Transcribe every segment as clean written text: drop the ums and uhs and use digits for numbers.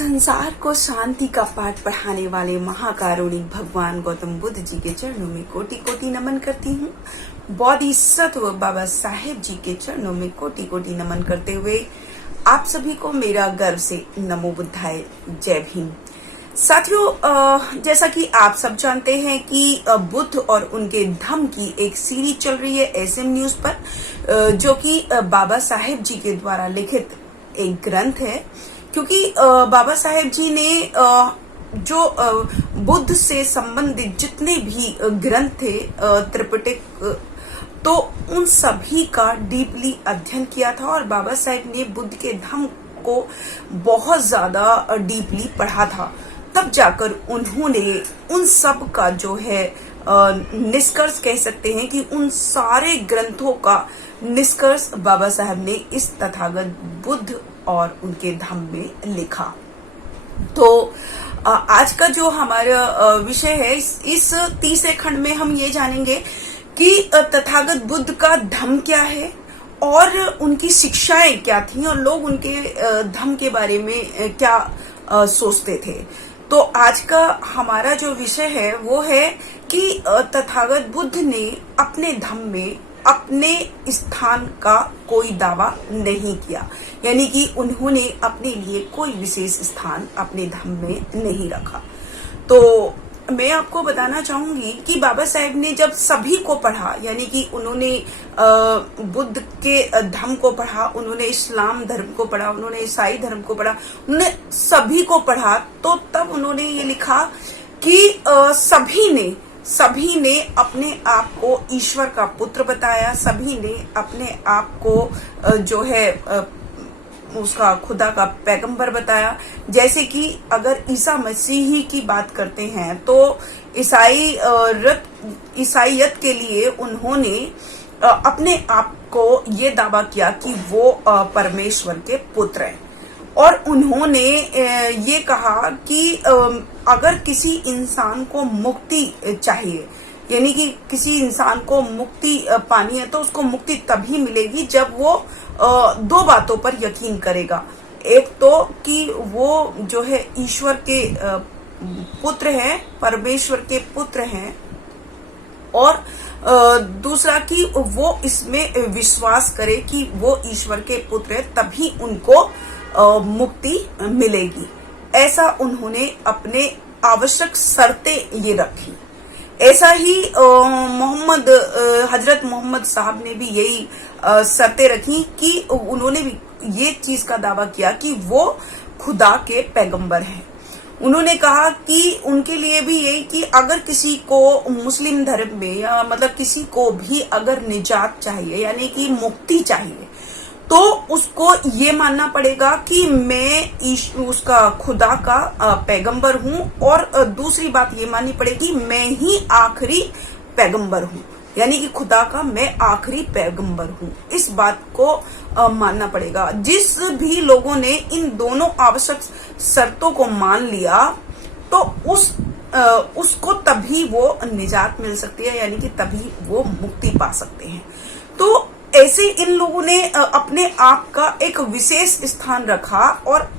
संसार को शांति का पाठ पढ़ाने वाले महाकारुणिक भगवान गौतम बुद्ध जी के चरणों में कोटि कोटि नमन करती हूँ। बोधिसत्व बाबा साहेब जी के चरणों में कोटि कोटि नमन करते हुए आप सभी को मेरा गर्व से नमो बुद्धाय, जय भीम। साथियों, जैसा कि आप सब जानते हैं कि बुद्ध और उनके धम्म की एक सीरीज चल रही है एसएम न्यूज पर, जो कि बाबा साहेब जी के द्वारा लिखित एक ग्रंथ है। क्योंकि बाबा साहेब जी ने जो बुद्ध से संबंधित जितने भी ग्रंथ थे, त्रिपिटक, तो उन सभी का डीपली अध्ययन किया था और बाबा साहेब ने बुद्ध के धम्म को बहुत ज्यादा डीपली पढ़ा था। तब जाकर उन्होंने उन सब का जो है निष्कर्ष कह सकते हैं कि उन सारे ग्रंथों का निष्कर्ष बाबा साहब ने इस तथागत बुद्ध और उनके धम्म में लिखा। तो आज का जो हमारा विषय है, इस तीसरे खंड में हम ये जानेंगे कि तथागत बुद्ध का धम्म क्या है और उनकी शिक्षाएं क्या थी और लोग उनके धम्म के बारे में क्या सोचते थे। तो आज का हमारा जो विषय है वो है कि तथागत बुद्ध ने अपने धम्म में अपने स्थान का कोई दावा नहीं किया, यानी कि उन्होंने अपने लिए कोई विशेष स्थान अपने धम्म में नहीं रखा। तो मैं आपको बताना चाहूंगी कि बाबा साहेब ने जब सभी को पढ़ा, यानी कि उन्होंने बुद्ध के धम्म को पढ़ा, उन्होंने इस्लाम धर्म को पढ़ा, उन्होंने ईसाई धर्म को पढ़ा, उन्होंने सभी को पढ़ा, तो तब उन्होंने ये लिखा कि सभी ने अपने आप को ईश्वर का पुत्र बताया, सभी ने अपने आप को जो है उसका खुदा का पैगंबर बताया। जैसे कि अगर ईसा मसीही की बात करते हैं तो ईसाईयत के लिए उन्होंने अपने आप को ये दावा किया कि वो परमेश्वर के पुत्र हैं और उन्होंने ये कहा कि अगर किसी इंसान को मुक्ति चाहिए, यानी कि किसी इंसान को मुक्ति पानी है, तो उसको मुक्ति तभी मिलेगी जब वो दो बातों पर यकीन करेगा। एक तो कि वो जो है ईश्वर के पुत्र हैं, परमेश्वर के पुत्र हैं, और दूसरा कि वो इसमें विश्वास करे कि वो ईश्वर के पुत्र है, तभी उनको मुक्ति मिलेगी। ऐसा उन्होंने अपने आवश्यक शर्तें ये रखी। ऐसा ही हजरत मोहम्मद साहब ने भी यही शर्तें रखी कि उन्होंने भी ये चीज का दावा किया कि वो खुदा के पैगंबर हैं। उन्होंने कहा कि उनके लिए भी यही कि अगर किसी को मुस्लिम धर्म में या मतलब किसी को भी अगर निजात चाहिए, यानी कि मुक्ति चाहिए, तो उसको ये मानना पड़ेगा कि मैं उसका खुदा का पैगंबर हूँ, और दूसरी बात ये माननी पड़ेगी मैं ही आखिरी पैगंबर हूँ, यानी कि खुदा का मैं आखिरी पैगंबर हूँ। इस बात को मानना पड़ेगा। जिस भी लोगों ने इन दोनों आवश्यक शर्तों को मान लिया तो उसको तभी वो निजात मिल सकती है, यानी कि तभी वो मुक्ति पा सकते हैं। तो ऐसे इन लोगों ने अपने आप का एक विशेष स्थान रखा और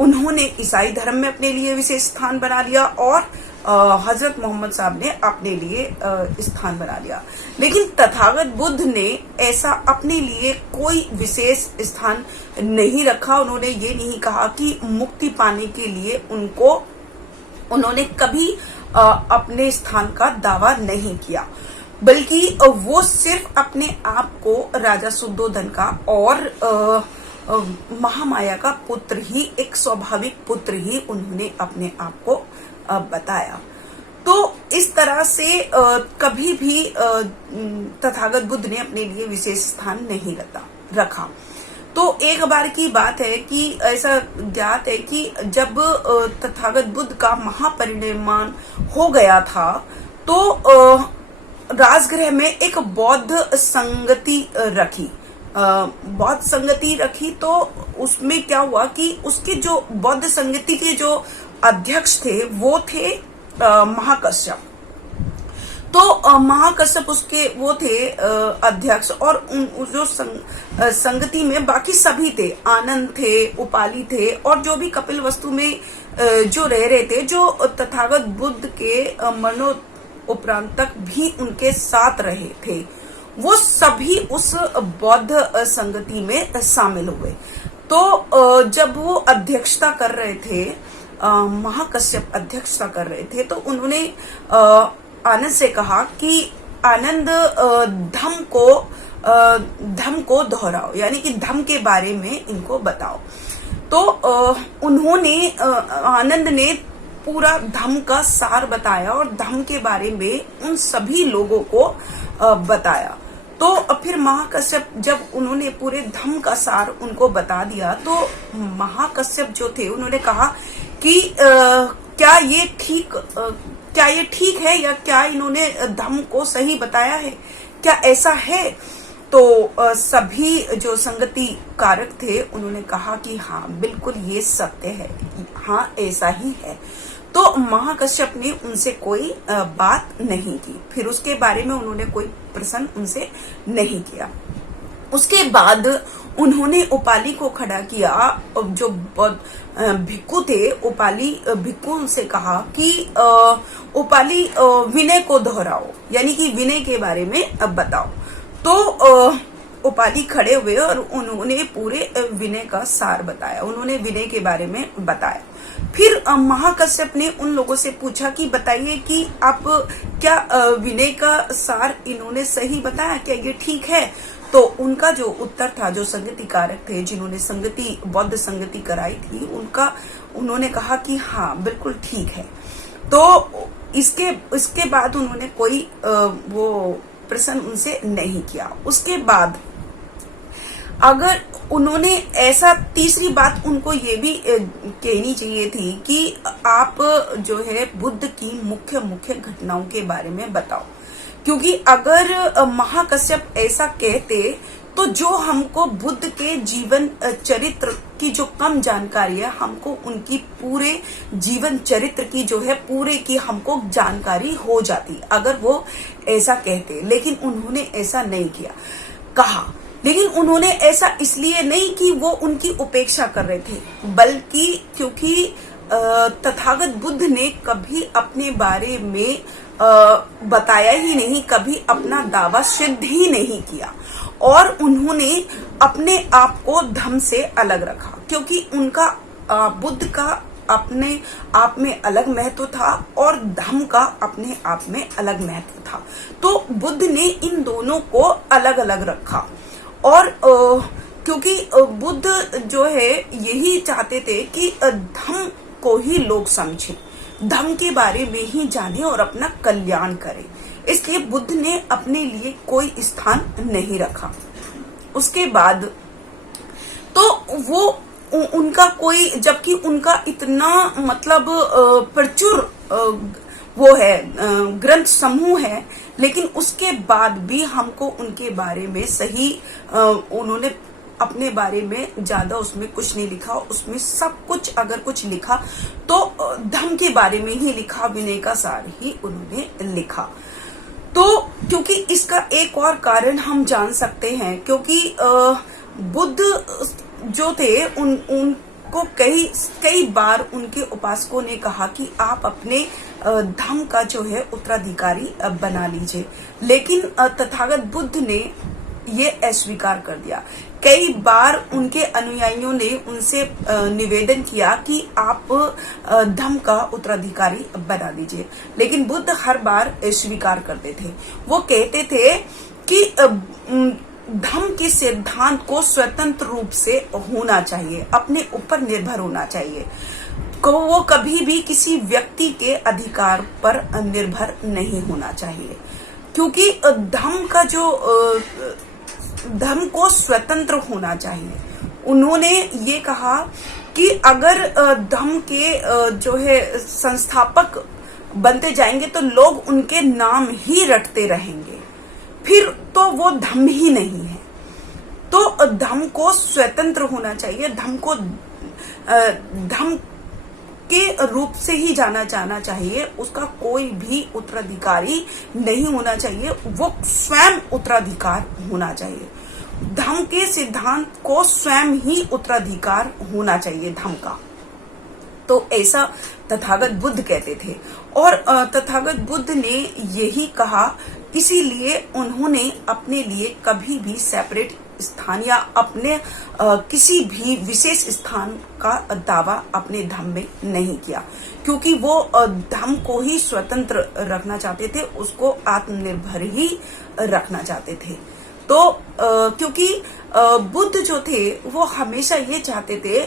उन्होंने ईसाई धर्म में अपने लिए विशेष स्थान बना लिया और हजरत मोहम्मद साहब ने अपने लिए स्थान बना लिया। लेकिन तथागत बुद्ध ने ऐसा अपने लिए कोई विशेष स्थान नहीं रखा। उन्होंने ये नहीं कहा कि मुक्ति पाने के लिए उन्होंने कभी अपने स्थान का दावा नहीं किया, बल्कि वो सिर्फ अपने आप को राजा शुद्धोधन का और महामाया का पुत्र ही, एक स्वाभाविक पुत्र ही उन्होंने अपने आप को बताया। तो इस तरह से कभी भी तथागत बुद्ध ने अपने लिए विशेष स्थान नहीं रखा। तो एक बार की बात है कि ऐसा ज्ञात है कि जब तथागत बुद्ध का महापरिनिर्वाण हो गया था तो राजगृह में एक बौद्ध संगति रखी। तो उसमें क्या हुआ कि उसके जो बौद्ध संगति के जो अध्यक्ष थे वो थे महाकश्यप। तो महाकश्यप उसके वो थे अध्यक्ष, और जो संगति में बाकी सभी थे, आनंद थे, उपाली थे, और जो भी कपिल वस्तु में जो रह रहे थे, जो तथागत बुद्ध के मरणो उपरांत तक भी उनके साथ रहे थे, वो सभी उस बौद्ध संगति में शामिल हुए। तो जब वो अध्यक्षता कर रहे थे, महाकश्यप अध्यक्षता कर रहे थे, तो उन्होंने आनंद से कहा कि आनंद धम को दोहराओ, यानी कि धम के बारे में इनको बताओ। तो उन्होंने आनंद ने पूरा धम का सार बताया और धम के बारे में उन सभी लोगों को बताया। तो फिर महाकश्यप जब उन्होंने पूरे धम का सार उनको बता दिया, तो महाकश्यप जो थे उन्होंने कहा कि क्या ये ठीक है, या क्या इन्होंने धम को सही बताया है, क्या ऐसा है? तो सभी जो संगति कारक थे उन्होंने कहा कि हाँ बिल्कुल ये सत्य है, हाँ ऐसा ही है। तो महाकश्यप ने उनसे कोई बात नहीं की, फिर उसके बारे में उन्होंने कोई प्रश्न उनसे नहीं किया। उसके बाद उन्होंने उपाली को खड़ा किया, जो भिक्खु थे, उपाली भिक्खु उनसे कहा कि उपाली विनय को दोहराओ, यानी कि विनय के बारे में अब बताओ। तो उपाली खड़े हुए और उन्होंने पूरे विनय का सार बताया, उन्होंने विनय के बारे में बताया। फिर महाकश्यप ने उन लोगों से पूछा कि बताइए कि आप क्या विनय का सार इन्होंने सही बताया, क्या ये ठीक है? तो उनका जो उत्तर था, जो संगति कारक थे जिन्होंने संगति बौद्ध संगति कराई थी, उन्होंने कहा कि हाँ बिल्कुल ठीक है। तो इसके बाद उन्होंने कोई वो प्रश्न उनसे नहीं किया। उसके बाद अगर उन्होंने ऐसा तीसरी बात उनको ये भी कहनी चाहिए थी कि आप जो है बुद्ध की मुख्य घटनाओं के बारे में बताओ, क्योंकि अगर महाकश्यप ऐसा कहते तो जो हमको बुद्ध के जीवन चरित्र की जो कम जानकारी है, हमको उनकी पूरे जीवन चरित्र की जो है पूरे की हमको जानकारी हो जाती अगर वो ऐसा कहते। लेकिन उन्होंने ऐसा नहीं कहा। लेकिन उन्होंने ऐसा इसलिए नहीं कि वो उनकी उपेक्षा कर रहे थे, बल्कि क्योंकि तथागत बुद्ध ने कभी अपने बारे में बताया ही नहीं, कभी अपना दावा सिद्ध ही नहीं किया, और उन्होंने अपने आप को धम से अलग रखा, क्योंकि उनका बुद्ध का अपने आप में अलग महत्व था और धम का अपने आप में अलग महत्व था। तो बुद्ध ने इन दोनों को अलग अलग रखा, और क्योंकि बुद्ध जो है यही चाहते थे कि धम को ही लोग समझें, धम के बारे में ही जाने और अपना कल्याण करें, इसलिए बुद्ध ने अपने लिए कोई स्थान नहीं रखा। उसके बाद तो वो उनका कोई, जबकि उनका इतना मतलब प्रचुर वो है ग्रंथ समूह है, लेकिन उसके बाद भी हमको उनके बारे में सही उन्होंने अपने बारे में ज्यादा उसमें कुछ नहीं लिखा। उसमें सब कुछ अगर कुछ लिखा तो धम के बारे में ही लिखा, विनय का सार ही उन्होंने लिखा। तो क्योंकि इसका एक और कारण हम जान सकते हैं, क्योंकि बुद्ध जो थे उनको कई बार उनके उपासकों ने कहा कि आप अपने धम का जो है उत्तराधिकारी बना लीजिए, लेकिन तथागत बुद्ध ने ये अस्वीकार कर दिया। कई बार उनके अनुयायियों ने उनसे निवेदन किया कि आप धम का उत्तराधिकारी बना दीजिए, लेकिन बुद्ध हर बार स्वीकार करते थे। वो कहते थे कि धम के सिद्धांत को स्वतंत्र रूप से होना चाहिए, अपने ऊपर निर्भर होना चाहिए, वो कभी भी किसी व्यक्ति के अधिकार पर निर्भर नहीं होना चाहिए, क्योंकि धम का जो धर्म को स्वतंत्र होना चाहिए। उन्होंने ये कहा कि अगर धर्म के जो है संस्थापक बनते जाएंगे तो लोग उनके नाम ही रटते रहेंगे, फिर तो वो धर्म ही नहीं है। तो धर्म को स्वतंत्र होना चाहिए, धर्म के रूप से ही जाना जाना चाहिए, उसका कोई भी उत्तराधिकारी नहीं होना चाहिए, वो स्वयं उत्तराधिकार होना चाहिए। धम्म के सिद्धांत को स्वयं ही उत्तराधिकार होना चाहिए धम्म का। तो ऐसा तथागत बुद्ध कहते थे और तथागत बुद्ध ने यही कहा, इसीलिए उन्होंने अपने लिए कभी भी सेपरेट स्थान या अपने किसी भी विशेष स्थान का दावा अपने धम्म में नहीं किया, क्योंकि वो धम्म को ही स्वतंत्र रखना चाहते थे, उसको आत्मनिर्भर ही रखना चाहते थे। तो क्योंकि बुद्ध जो थे वो हमेशा ये चाहते थे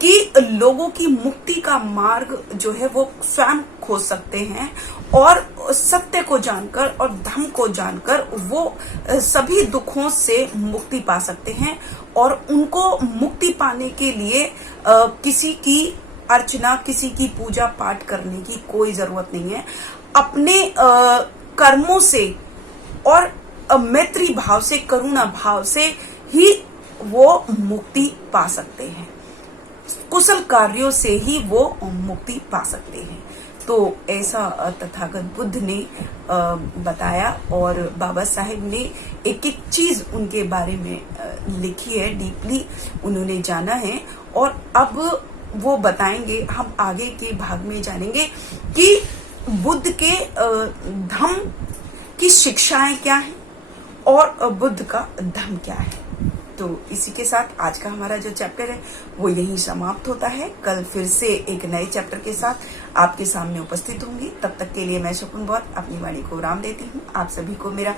कि लोगों की मुक्ति का मार्ग जो है वो स्वयं खोज सकते हैं और सत्य को जानकर और धम्म को जानकर वो सभी दुखों से मुक्ति पा सकते हैं। और उनको मुक्ति पाने के लिए किसी की अर्चना, किसी की पूजा पाठ करने की कोई जरूरत नहीं है। अपने कर्मों से और मैत्री भाव से, करुणा भाव से ही वो मुक्ति पा सकते हैं, कुशल कार्यों से ही वो मुक्ति पा सकते हैं। तो ऐसा तथागत बुद्ध ने बताया और बाबा साहेब ने एक एक चीज उनके बारे में लिखी है, डीपली उन्होंने जाना है और अब वो बताएंगे। हम आगे के भाग में जानेंगे कि बुद्ध के धम्म की शिक्षाएं क्या हैं और बुद्ध का धम्म क्या है। तो इसी के साथ आज का हमारा जो चैप्टर है वो यहीं समाप्त होता है। कल फिर से एक नए चैप्टर के साथ आपके सामने उपस्थित होंगी। तब तक के लिए मैं शकुन बौद्ध अपनी वाणी को विराम देती हूँ। आप सभी को मेरा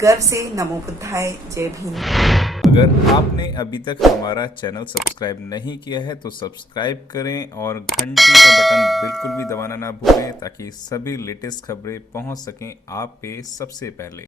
गर्व से नमो बुद्धाय, जय भीम। अगर आपने अभी तक हमारा चैनल सब्सक्राइब नहीं किया है तो सब्सक्राइब करें और घंटी का बटन बिल्कुल भी दबाना ना भूलें, ताकि सभी लेटेस्ट खबरें पहुंच सकें आप पे सबसे पहले।